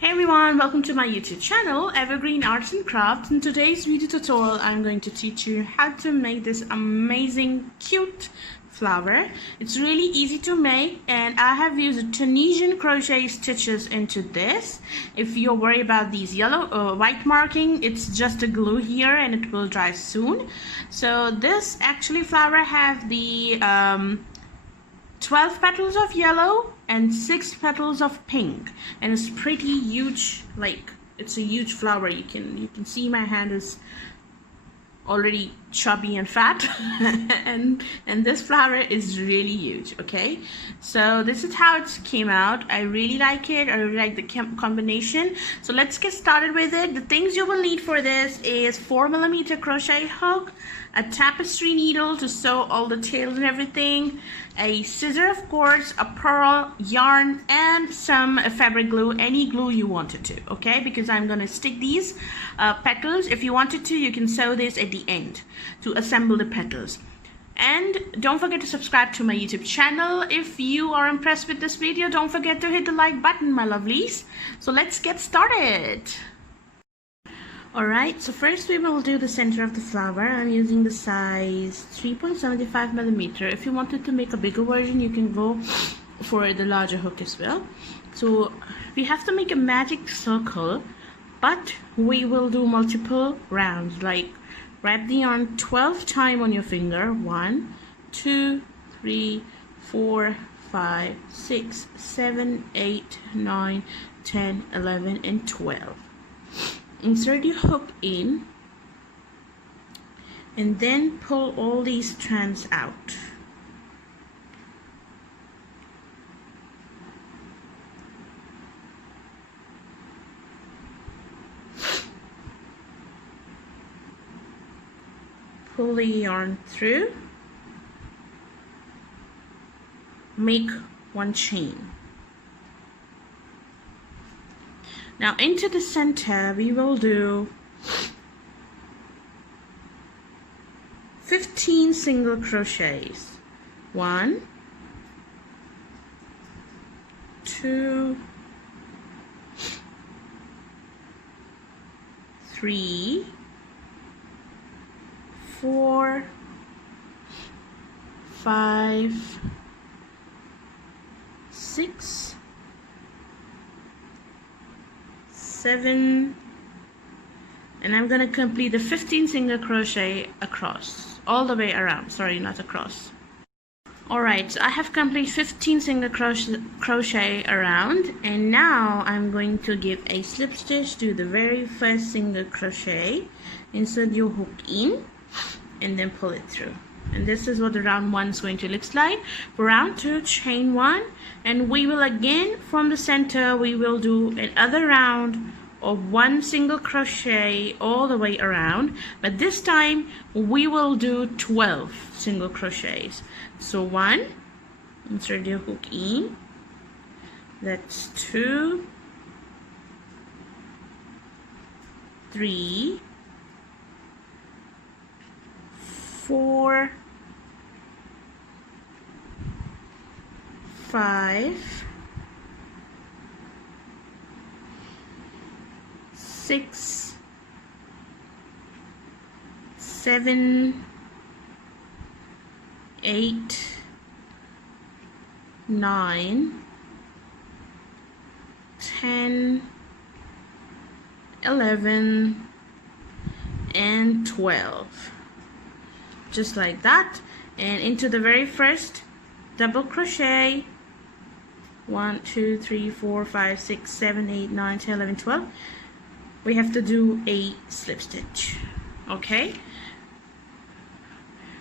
Hey everyone, welcome to my YouTube channel, Evergreen Arts and Crafts. In today's video tutorial, I'm going to teach you how to make this amazing, cute flower. It's really easy to make, and I have used Tunisian crochet stitches into this. If you're worried about these white marking, it's just a glue here and it will dry soon. So this actually flower have the 12 petals of yellow and 6 petals of pink, and it's pretty huge. Like, it's a huge flower. You can see my hand is already chubby and fat and this flower is really huge. Okay, so this is how it came out. I really like it. I really like the combination. So let's get started with it. The things you will need for this is 4mm crochet hook, a tapestry needle to sew all the tails and everything, a scissor of course, a pearl, yarn, and some fabric glue, any glue you wanted to. Okay, because I'm gonna stick these petals. If you wanted to, you can sew this at the end to assemble the petals. And don't forget to subscribe to my YouTube channel. If you are impressed with this video, don't forget to hit the like button, my lovelies. So let's get started. Alright, so first we will do the center of the flower. I'm using the size 3.75mm. If you wanted to make a bigger version, you can go for the larger hook as well. So we have to make a magic circle, but we will do multiple rounds. Like, wrap the yarn 12 times on your finger. 1, 2, 3, 4, 5, 6, 7, 8, 9, 10, 11, and 12. Insert your hook in and then pull all these strands out. Pull the yarn through, make one chain. Now into the center we will do 15 single crochets. 1, 2, 3, 4, 5, 6, 7, and I'm gonna complete the 15 single crochet across, all the way around. Sorry, not across. Alright, so I have completed 15 single crochet around, and now I'm going to give a slip stitch to the very first single crochet. Insert your hook in and then pull it through. And this is what the round 1 is going to look like. For round 2, chain 1, and we will again from the center we will do another round of 1 single crochet all the way around, but this time we will do 12 single crochets. So 1, insert your hook in, that's 2, 3, 4, 5, 6, 7, 8, 9, 10, 11, and 12. Just like that, and into the very first double crochet. 1, 2, 3, 4, 5, 6, 7, 8, 9, 10, 11, 12. We have to do a slip stitch. Okay,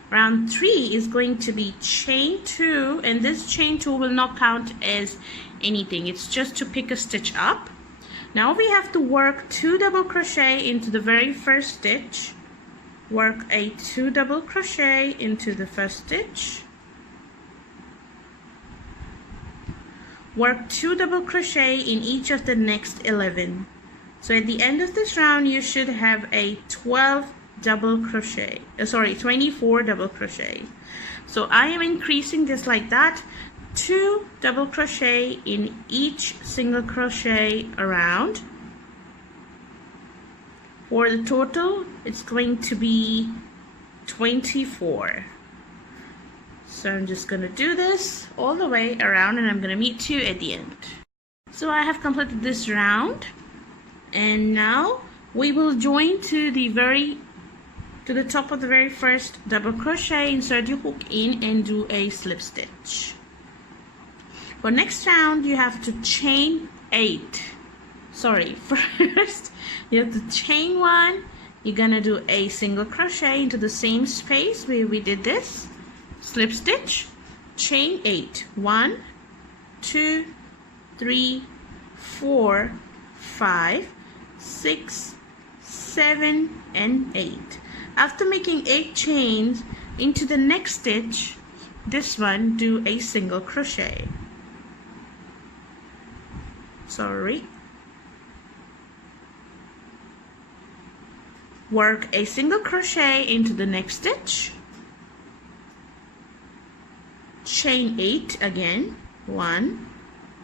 round 3 is going to be chain 2, and this chain 2 will not count as anything. It's just to pick a stitch up. Now we have to work 2 double crochet into the very first stitch. Work a 2 double crochet into the first stitch, work 2 double crochet in each of the next 11. So at the end of this round you should have a 12 double crochet, 24 double crochet. So I am increasing this like that 2 double crochet in each single crochet around. For the total, it's going to be 24. So I'm just going to do this all the way around, and I'm going to meet you at the end. So I have completed this round, and now we will join to the top of the very first double crochet, insert your hook in and do a slip stitch. For next round, you have to chain 8. Sorry, first you have to chain 1. You're gonna do a single crochet into the same space where we did this, slip stitch, chain 8. 1, 2, 3, 4, 5, 6, 7, and 8. After making 8 chains into the next stitch, this one, do a single crochet. Work a single crochet into the next stitch, chain 8 again, 1,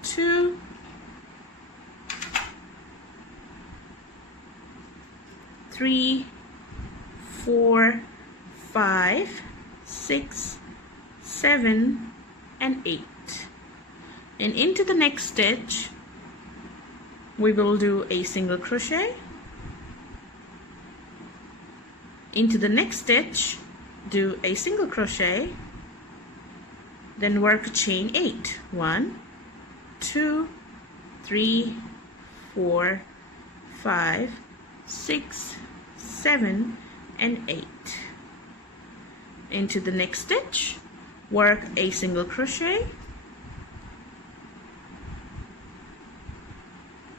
2, 3, 4, 5, 6, 7, and 8. And into the next stitch, we will do a single crochet. Into the next stitch, do a single crochet, then work a chain 8. 1, 2, 3, 4, 5, 6, 7, and 8. Into the next stitch, work a single crochet,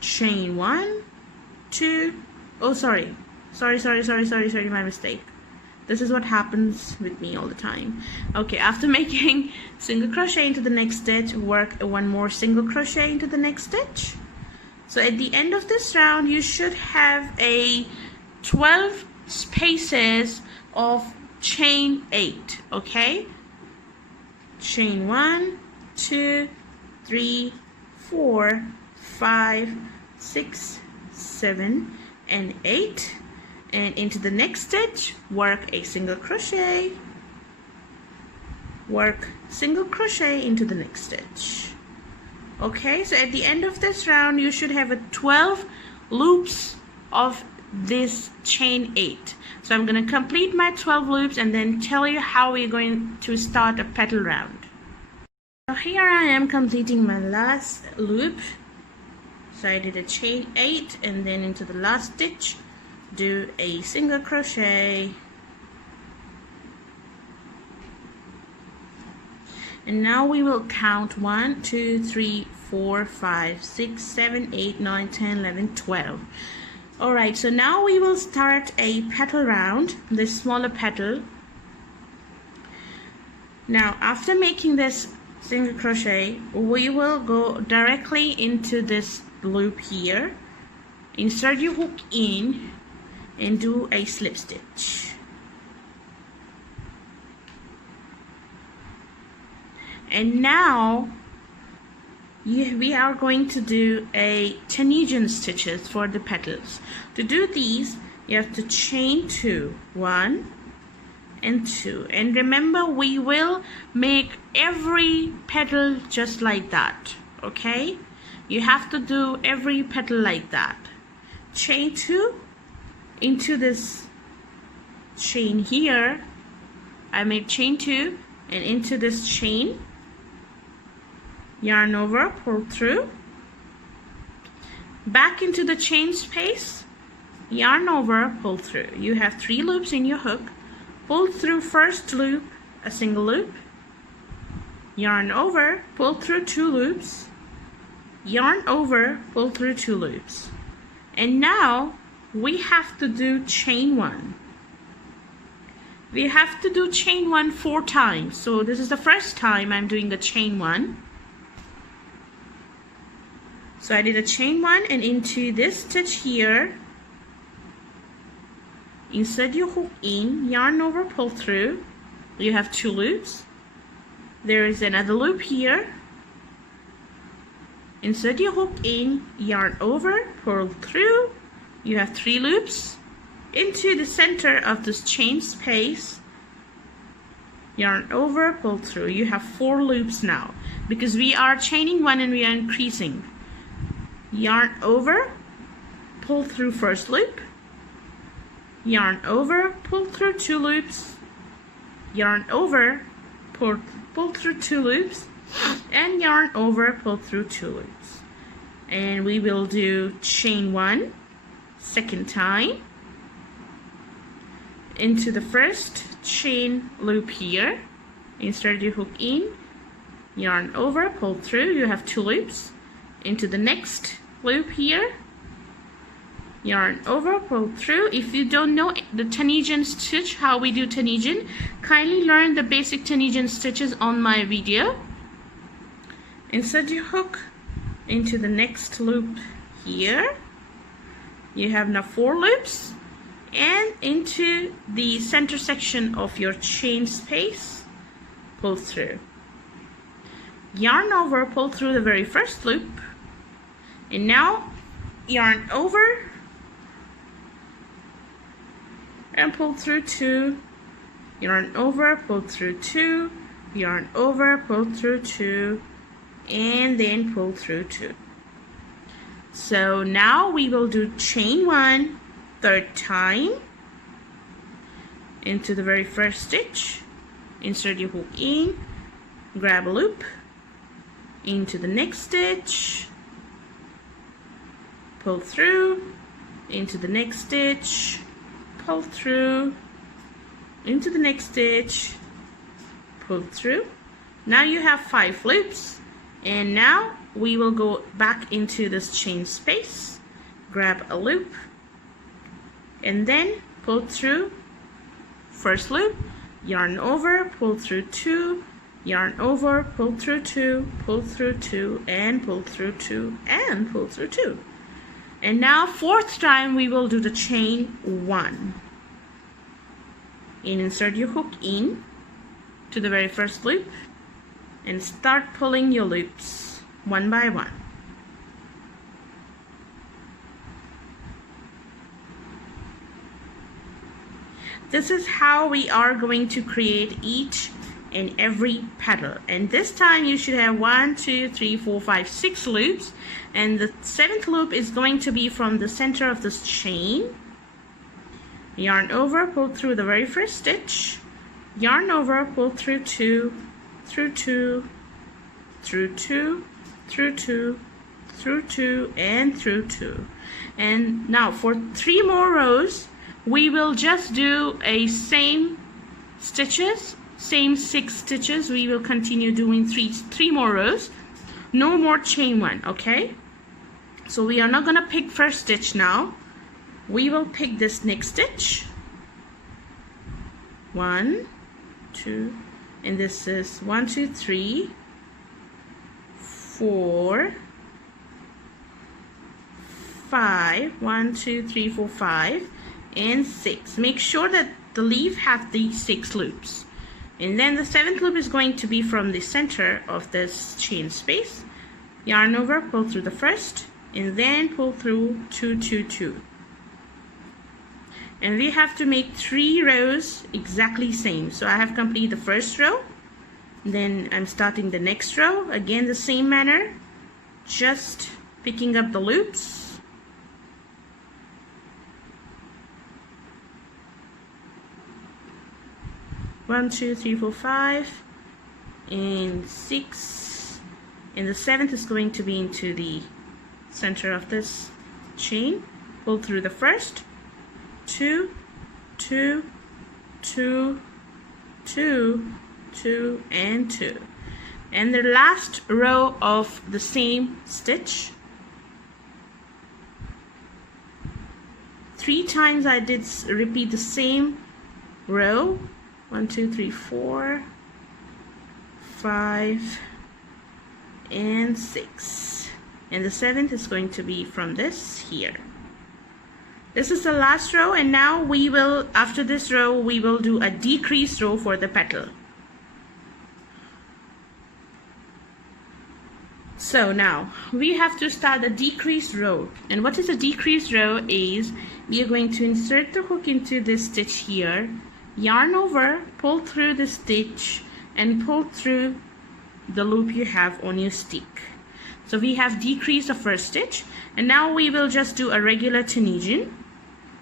chain 1, 2, sorry, my mistake. This is what happens with me all the time. Okay, after making single crochet into the next stitch, work one more single crochet into the next stitch. So at the end of this round, you should have a 12 spaces of chain 8, okay? Chain 1, 2, 3, 4, 5, 6, 7, and 8. And into the next stitch, work a single crochet, work single crochet into the next stitch. Okay, so at the end of this round, you should have a 12 loops of this chain 8. So I'm going to complete my 12 loops and then tell you how we're going to start a petal round. So here I am completing my last loop. So I did a chain 8, and then into the last stitch, do a single crochet, and now we will count 1, 2, 3, 4, 5, 6, 7, 8, 9, 10, 11, 12. Alright, so now we will start a petal round, this smaller petal. Now after making this single crochet, we will go directly into this loop here, insert your hook in, and do a slip stitch. And now we are going to do a Tunisian stitches for the petals. To do these, you have to chain 2, 1 and 2, and remember, we will make every petal just like that, okay? You have to do every petal like that. Chain 2 into this chain here. I made chain 2 and into this chain, yarn over, pull through, back into the chain space, yarn over, pull through. You have 3 loops in your hook. Pull through first loop, a single loop, yarn over, pull through 2 loops, yarn over, pull through 2 loops. And now we have to do chain 1. We have to do chain 1 4 times. So this is the first time I'm doing the chain 1. So I did a chain 1, and into this stitch here, insert your hook in, yarn over, pull through. You have 2 loops. There is another loop here, insert your hook in, yarn over, pull through. You have 3 loops. Into the center of this chain space, yarn over, pull through. You have 4 loops now because we are chaining 1 and we are increasing. Yarn over, pull through first loop, yarn over, pull through 2 loops, yarn over, pull through 2 loops, and yarn over, pull through 2 loops. And we will do chain 1 second time into the first chain loop here, insert your hook in, yarn over, pull through. You have 2 loops. Into the next loop here, yarn over, pull through. If you don't know the Tunisian stitch, how we do Tunisian, kindly learn the basic Tunisian stitches on my video. Insert your hook into the next loop here. You have now 4 loops, and into the center section of your chain space, pull through. Yarn over, pull through the very first loop, and now yarn over and pull through 2, yarn over, pull through 2, yarn over, pull through 2, and then pull through 2. So now we will do chain 1 third time into the very first stitch, insert your hook in, grab a loop, into the next stitch, pull through, into the next stitch, pull through, into the next stitch, pull through. Now you have 5 loops, and now we will go back into this chain space, grab a loop, and then pull through first loop, yarn over, pull through 2, yarn over, pull through 2, pull through 2, and pull through 2, and pull through 2. And now 4th time we will do the chain 1. And insert your hook in to the very first loop and start pulling your loops one by one. This is how we are going to create each and every petal, and this time you should have 1, 2, 3, 4, 5, 6 loops, and the 7th loop is going to be from the center of this chain. Yarn over, pull through the very first stitch, yarn over, pull through 2, through 2, through 2, through 2, through 2, and through 2. And now for 3 more rows we will just do a same stitches, same 6 stitches. We will continue doing three more rows, no more chain 1. Okay, so we are not gonna pick first stitch now. We will pick this next stitch, 1, 2, and this is 1, 2, 3, 4, 5, 1, 2, 3, 4, 5, and 6. Make sure that the leaf has these 6 loops, and then the 7th loop is going to be from the center of this chain space. Yarn over, pull through the first, and then pull through 2, 2, 2. And we have to make 3 rows exactly same. So I have completed the first row, then I'm starting the next row again the same manner, just picking up the loops. One, 2, 3, 4, 5, and 6, and the 7th is going to be into the center of this chain. Pull through the first, 2, 2, 2, 2, 2, and 2, and the last row of the same stitch. 3 times I did repeat the same row. 1, 2, 3, 4, 5, and 6, and the 7th is going to be from this here. This is the last row, and now we will, after this row, we will do a decreased row for the petal. So now we have to start the decreased row. And what is a decreased row is we are going to insert the hook into this stitch here, yarn over, pull through the stitch and pull through the loop you have on your stick. So we have decreased the first stitch, and now we will just do a regular Tunisian.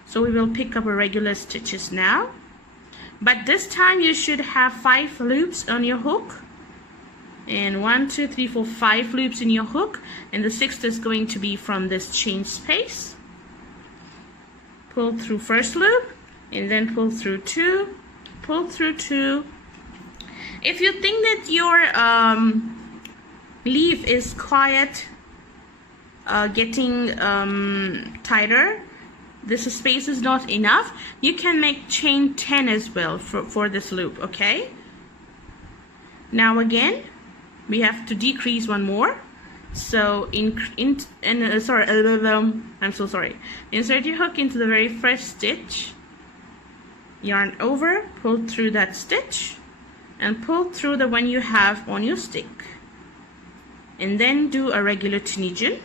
So we will pick up a regular stitches now, but this time you should have 5 loops on your hook, and 1 2 3 4 5 loops in your hook, and the 6th is going to be from this chain space. Pull through first loop and then pull through 2, pull through 2. If you think that your leaf is quite getting tighter, this space is not enough, you can make chain 10 as well for this loop. Okay, now again we have to decrease one more. So I'm so sorry. Insert your hook into the very first stitch, yarn over, pull through that stitch and pull through the one you have on your stick, and then do a regular Tunisian.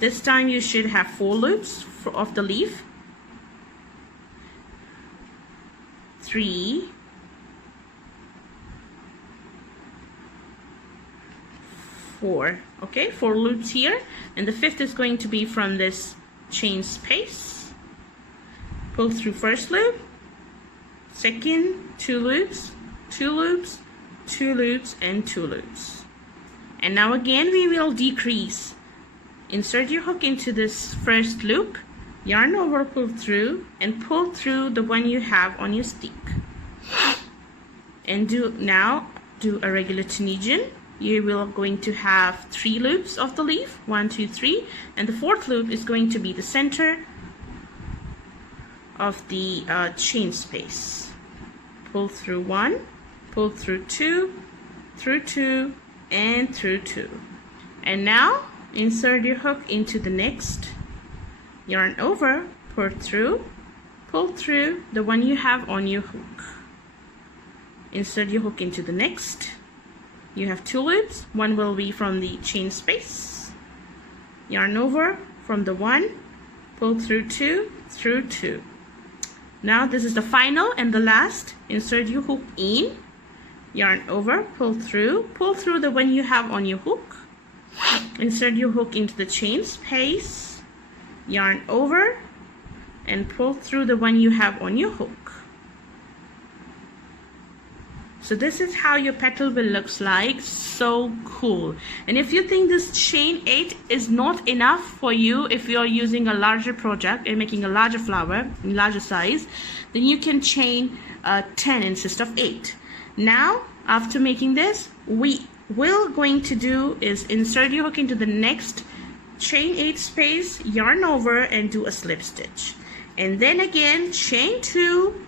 This time you should have 4 loops of the leaf, 3, 4. Okay, 4 loops here, and the 5th is going to be from this chain space. Pull through first loop, second, 2 loops, 2 loops, 2 loops and 2 loops. And now again we will decrease. Insert your hook into this first loop, yarn over, pull through and pull through the one you have on your stick, and do a regular Tunisian. You will going to have 3 loops of the leaf, 1 2 3, and the 4th loop is going to be the center of the chain space. Pull through 1, pull through 2, through 2 and through 2. And now insert your hook into the next, yarn over, pull through the one you have on your hook. Insert your hook into the next. You have 2 loops, one will be from the chain space, yarn over from the 1, pull through 2, through 2. Now this is the final and the last. Insert your hook in, yarn over, pull through the one you have on your hook. Insert your hook into the chain space, yarn over and pull through the one you have on your hook. So this is how your petal will looks like. So cool. And if you think this chain 8 is not enough for you, if you're using a larger project and making a larger flower in larger size, then you can chain 10 instead of 8. Now after making this, we will going to do is insert your hook into the next chain 8 space, yarn over and do a slip stitch, and then again chain 2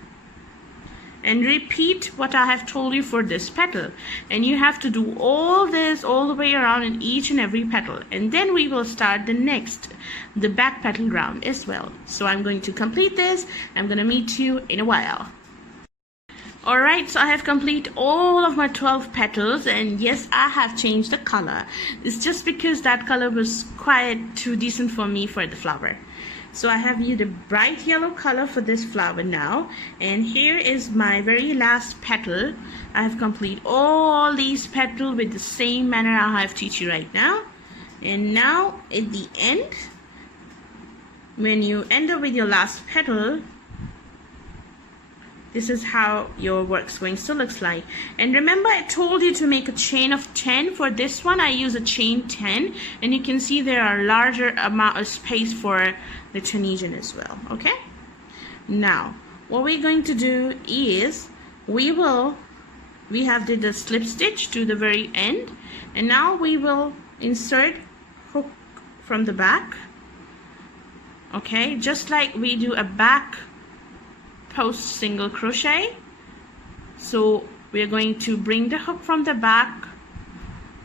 and repeat what I have told you for this petal. And you have to do all this all the way around in each and every petal, and then we will start the back petal round as well. So I'm going to complete this. I'm going to meet you in a while. Alright, so I have completed all of my 12 petals, and yes, I have changed the color. It's just because that color was quite too decent for me for the flower. So I have used a bright yellow color for this flower now, and here is my very last petal. I have completed all these petals with the same manner I have teach you right now. And now at the end, when you end up with your last petal, this is how your work's going to look like. And remember, I told you to make a chain of 10. For this one I use a chain 10, and you can see there are larger amount of space for the Tunisian as well. Okay, now what we're going to do is we have did the slip stitch to the very end, and now we will insert hook from the back. Okay, just like we do a back post single crochet. So we are going to bring the hook from the back,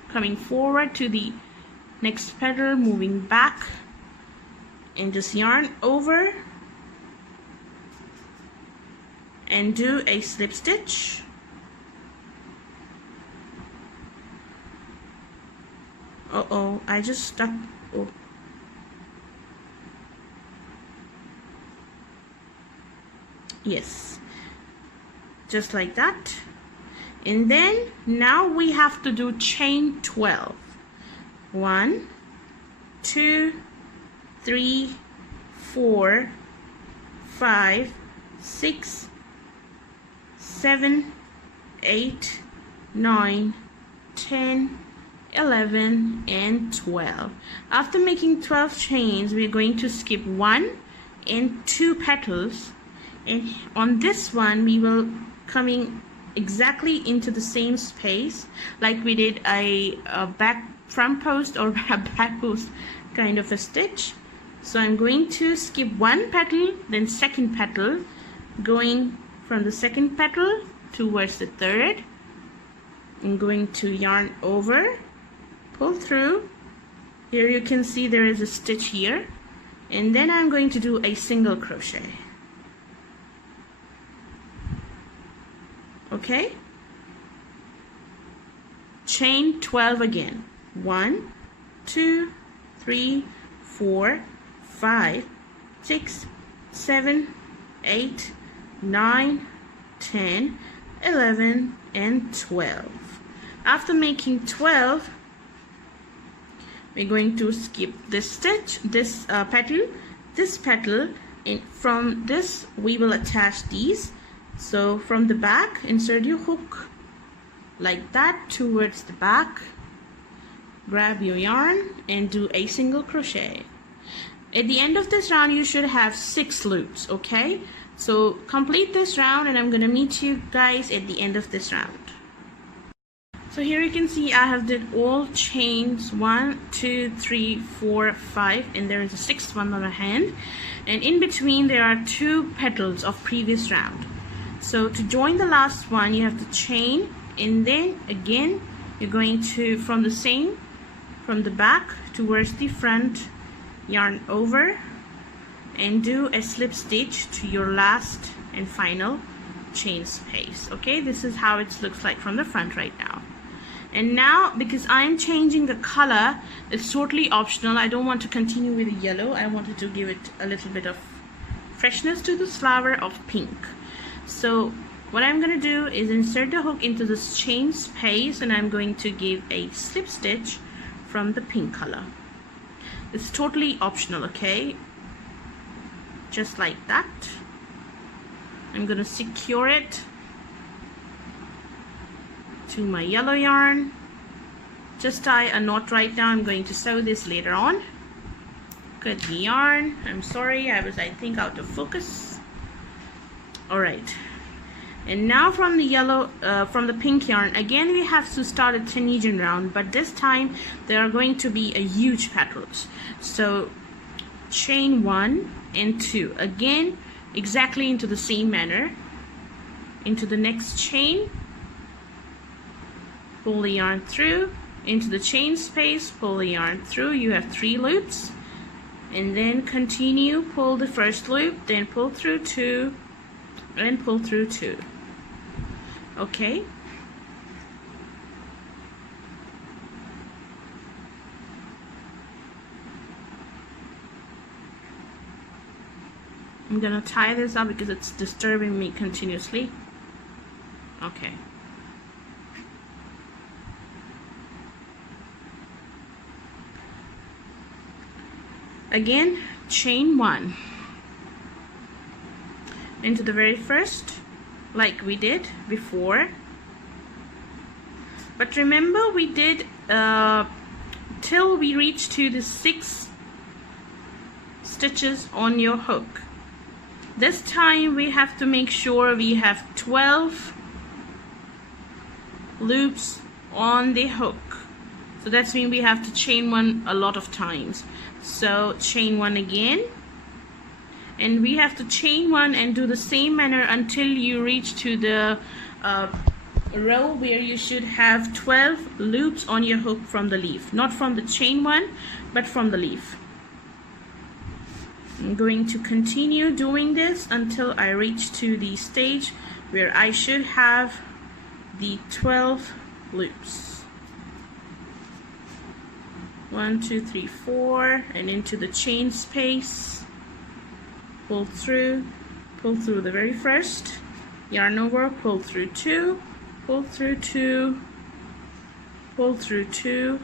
coming forward to the next petal, moving back, and just yarn over and do a slip stitch. Uh-oh, I just stuck. Oh. Yes, just like that. And then now we have to do chain 12. 1, 2, 3, 4, 5, 6, 7, 8, 9, 10, 11, and 12. After making 12 chains, we're going to skip 1 and 2 petals, and on this one we will coming exactly into the same space like we did a back front post or a back post kind of a stitch. So I'm going to skip 1 petal, then second petal, going from the second petal towards the third. I'm going to yarn over, pull through. Here you can see there is a stitch here, and then I'm going to do a single crochet. Okay, chain 12 again. 1, 2, 3, 4, 5, 6, 7, 8, 9, 10, 11, and 12. After making 12, we're going to skip this stitch, this petal, and from this we will attach these. So from the back, insert your hook like that towards the back, grab your yarn and do a single crochet. At the end of this round you should have 6 loops. Okay, so complete this round and I'm gonna meet you guys at the end of this round. So here you can see I have did all chains 1, 2, 3, 4, 5, and there is a 6th one on the hand, and in between there are 2 petals of previous round. So to join the last one you have to chain, and then again you're going to from the back towards the front, yarn over and do a slip stitch to your last and final chain space. Okay, this is how it looks like from the front right now. And now, because I am changing the color, it's totally optional. I don't want to continue with the yellow. I wanted to give it a little bit of freshness to this flower of pink. So what I'm going to do is insert the hook into this chain space, and I'm going to give a slip stitch from the pink color. It's totally optional, okay? Just like that. I'm going to secure it to my yellow yarn. Just tie a knot right now. I'm going to sew this later on. Cut the yarn. I'm sorry, I was, I think, out of focus. Alright, and now from the yellow, from the pink yarn, again we have to start a Tunisian round, but this time there are going to be a huge petals. So chain 1 and 2, again exactly into the same manner, into the next chain, pull the yarn through, into the chain space, pull the yarn through. You have 3 loops, and then continue, pull the first loop, then pull through 2 and pull through 2. Okay, I'm gonna tie this up because it's disturbing me continuously. Okay, again chain 1 into the very first, like we did before, but remember we did till we reach to the 6 stitches on your hook. This time we have to make sure we have 12 loops on the hook, so that's mean we have to chain 1 a lot of times. So chain 1 again, and we have to chain 1 and do the same manner until you reach to the row where you should have 12 loops on your hook from the leaf, not from the chain 1 but from the leaf. I'm going to continue doing this until I reach to the stage where I should have the 12 loops. 1, 2, 3, 4, and into the chain space, pull through the very first, yarn over, pull through 2, pull through 2, pull through 2,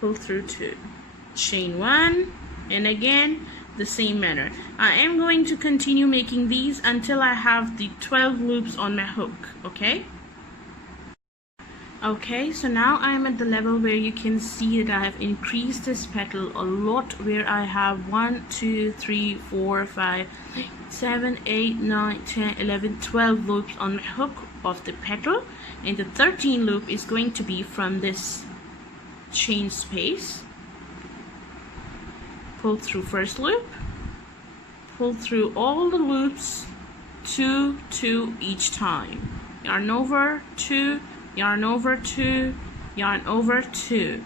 pull through 2, chain 1, and again the same manner. I am going to continue making these until I have the 12 loops on my hook. Okay, so now I am at the level where you can see that I have increased this petal a lot, where I have 1, 2, 3, 4, 5, 7, 8, 9, 10, 11, 12 loops on my hook of the petal, and the 13th loop is going to be from this chain space. Pull through first loop, pull through all the loops, 2, 2 each time, yarn over, 2, yarn over, 2, yarn over, 2,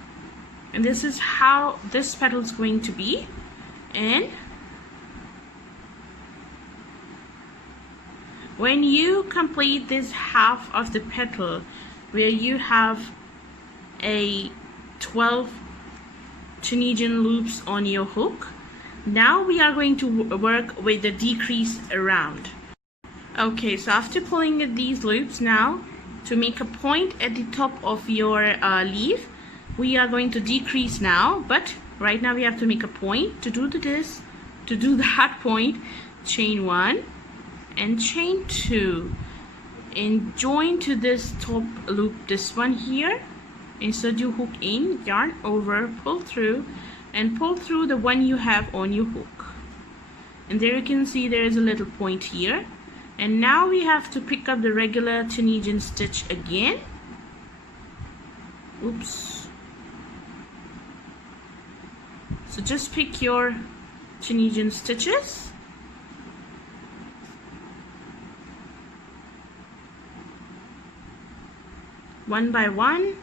and this is how this petal is going to be. And when you complete this half of the petal where you have a 12 Tunisian loops on your hook, now we are going to work with the decrease around. Okay, so after pulling these loops, now to make a point at the top of your leaf, we are going to decrease now, but right now we have to make a point. To do that point, chain 1 and chain 2 and join to this top loop, this one here. Insert your hook in, yarn over, pull through, and pull through the one you have on your hook, and there you can see there is a little point here. And now we have to pick up the regular Tunisian stitch again. Oops. So just pick your Tunisian stitches. One by one.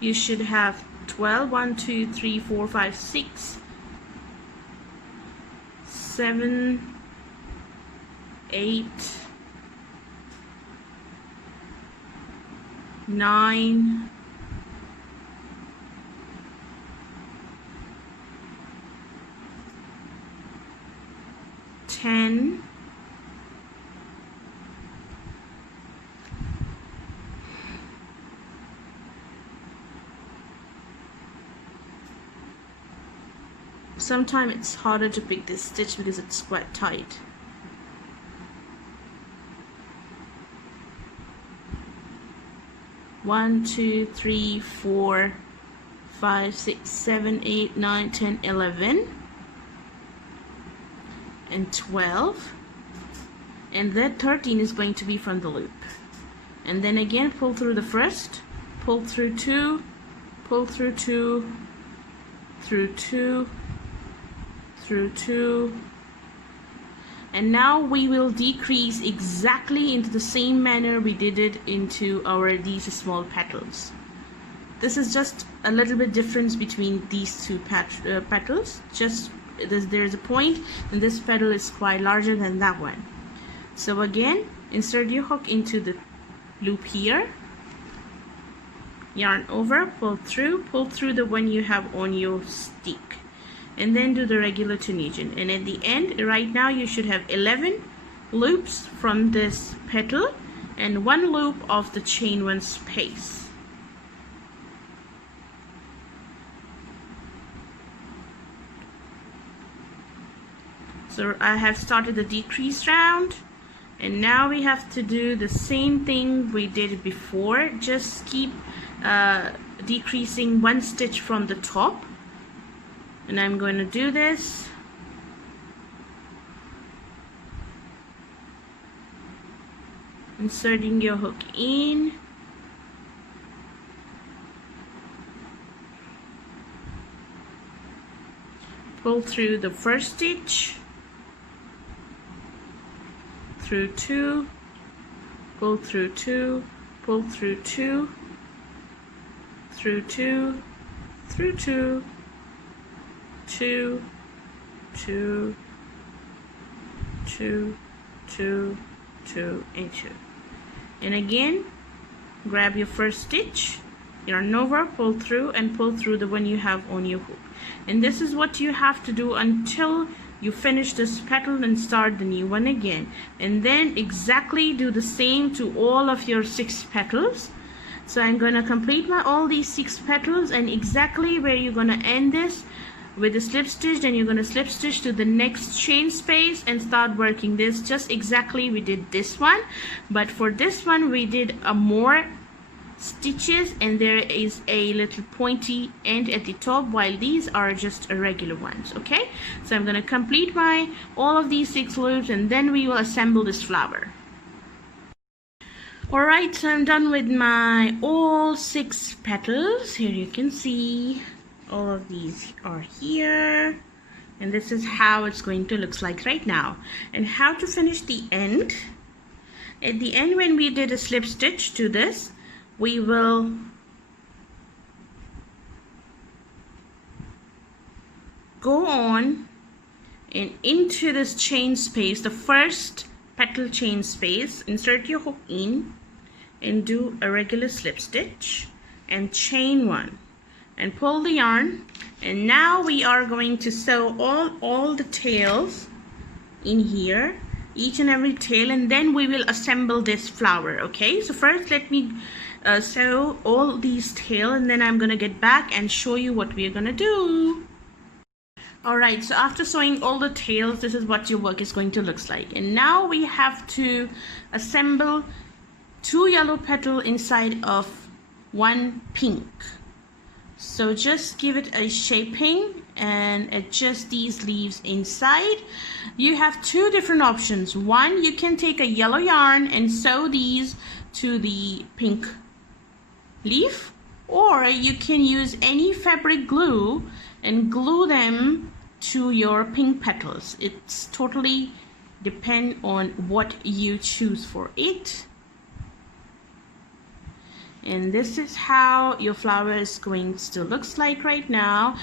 You should have 12, 1, 2, 3, 4, 5, 6, 7, 8, 9, 10, 'Sometimes it's harder to pick this stitch because it's quite tight. One, 2, 3, 4, 5, 6, 7, 8, 9, 10, 11, and 12, and that 13 is going to be from the loop. And then again, pull through the first, pull through 2, pull through 2, through 2, through 2, and now we will decrease exactly into the same manner we did it into these small petals. This is just a little bit difference between these two petals. Just there's a point, and this petal is quite larger than that one. So again, insert your hook into the loop here, yarn over, pull through the one you have on your stick, and then do the regular Tunisian. And at the end, right now you should have 11 loops from this petal and 1 loop of the chain 1 space. So I have started the decrease round, and now we have to do the same thing we did before. Just keep decreasing 1 stitch from the top, and I'm going to do this. Inserting your hook in, pull through the first stitch, through 2, pull through 2, pull through 2, through 2, through 2, 2, 2, 2, 2, 2, and 2. And again, grab your first stitch, yarn over, pull through, and pull through the one you have on your hook. And this is what you have to do until you finish this petal and start the new one again. And then exactly do the same to all of your 6 petals. So I'm gonna complete all these 6 petals, and exactly where you're gonna end this with a slip stitch, then you're going to slip stitch to the next chain space and start working this just exactly we did this one. But for this one we did a more stitches, and there is a little pointy end at the top, while these are just regular ones. Okay, so I'm going to complete all of these 6 loops, and then we will assemble this flower. Alright, so I'm done with my all 6 petals. Here you can see all of these are here, and this is how it's going to look like right now. And how to finish the end: at the end, when we did a slip stitch to this, we will go on and into this chain space, the first petal chain space, insert your hook in and do a regular slip stitch and chain 1 and pull the yarn. And now we are going to sew all the tails in here, each and every tail, and then we will assemble this flower. Okay, so first let me sew all these tails, and then I'm gonna get back and show you what we're gonna do. Alright, so after sewing all the tails, this is what your work is going to look like. And now we have to assemble 2 yellow petals inside of 1 pink. So just give it a shaping and adjust these leaves inside. You have 2 different options. One, you can take a yellow yarn and sew these to the pink leaf, or you can use any fabric glue and glue them to your pink petals. It's totally depend on what you choose for it. And this is how your flower is going to look like right now.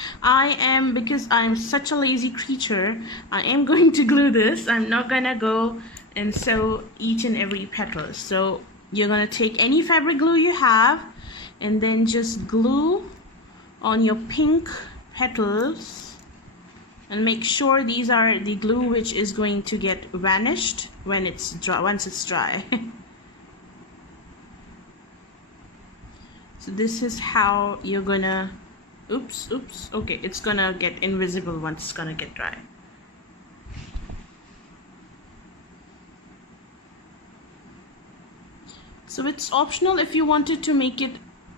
Because I'm such a lazy creature, I am going to glue this. I'm not gonna go and sew each and every petal. So you're gonna take any fabric glue you have and then just glue on your pink petals, and make sure these are the glue which is going to get vanished when it's dry, once it's dry. So this is how you're gonna, oops, okay, it's gonna get invisible once it's gonna get dry. So it's optional if you wanted to make it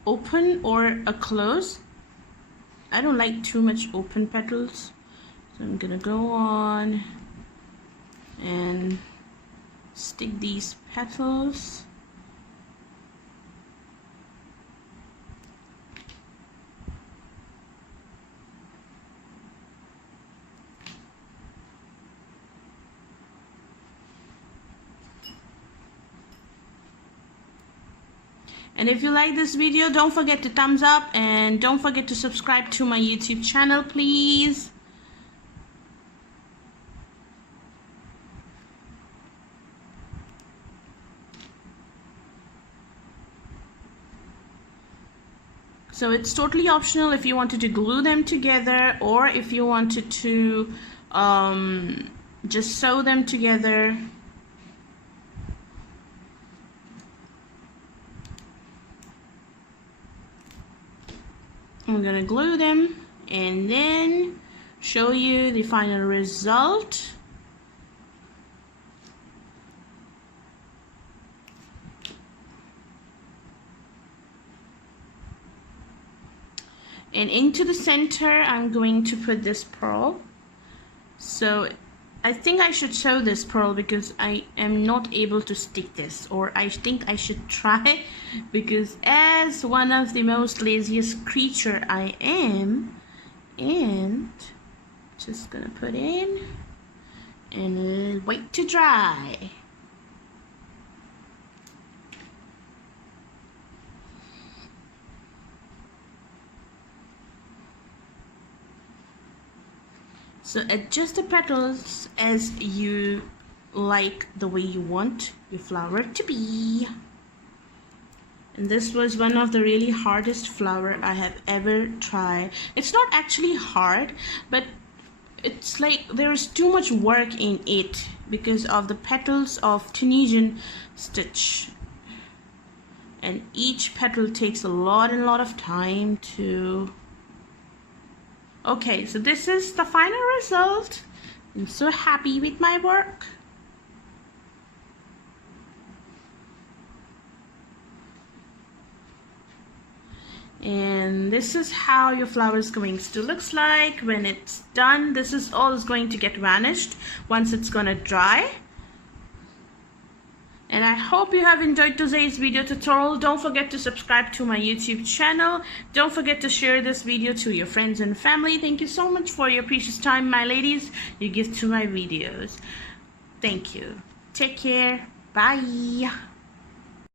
open or a close. I don't like too much open petals, so I'm gonna go on and stick these petals. And if you like this video, don't forget to thumbs up, and don't forget to subscribe to my YouTube channel, please. So it's totally optional if you wanted to glue them together, or if you wanted to just sew them together. I'm gonna glue them and then show you the final result. And into the center I'm going to put this pearl. So I think I should sew this pearl because I am not able to stick this, or I think I should try, because as one of the most laziest creature I am, and just gonna put in and wait to dry. So adjust the petals as you like, the way you want your flower to be. And this was one of the really hardest flower I have ever tried. It's not actually hard, but it's like there's too much work in it because of the petals of Tunisian stitch. And each petal takes a lot of time to... Okay, so this is the final result. I'm so happy with my work. And this is how your flower is going to look like when it's done. This is all is going to get vanished once it's gonna dry. And I hope you have enjoyed today's video tutorial. Don't forget to subscribe to my YouTube channel. Don't forget to share this video to your friends and family. Thank you so much for your precious time, my ladies, you give to my videos. Thank you. Take care. Bye.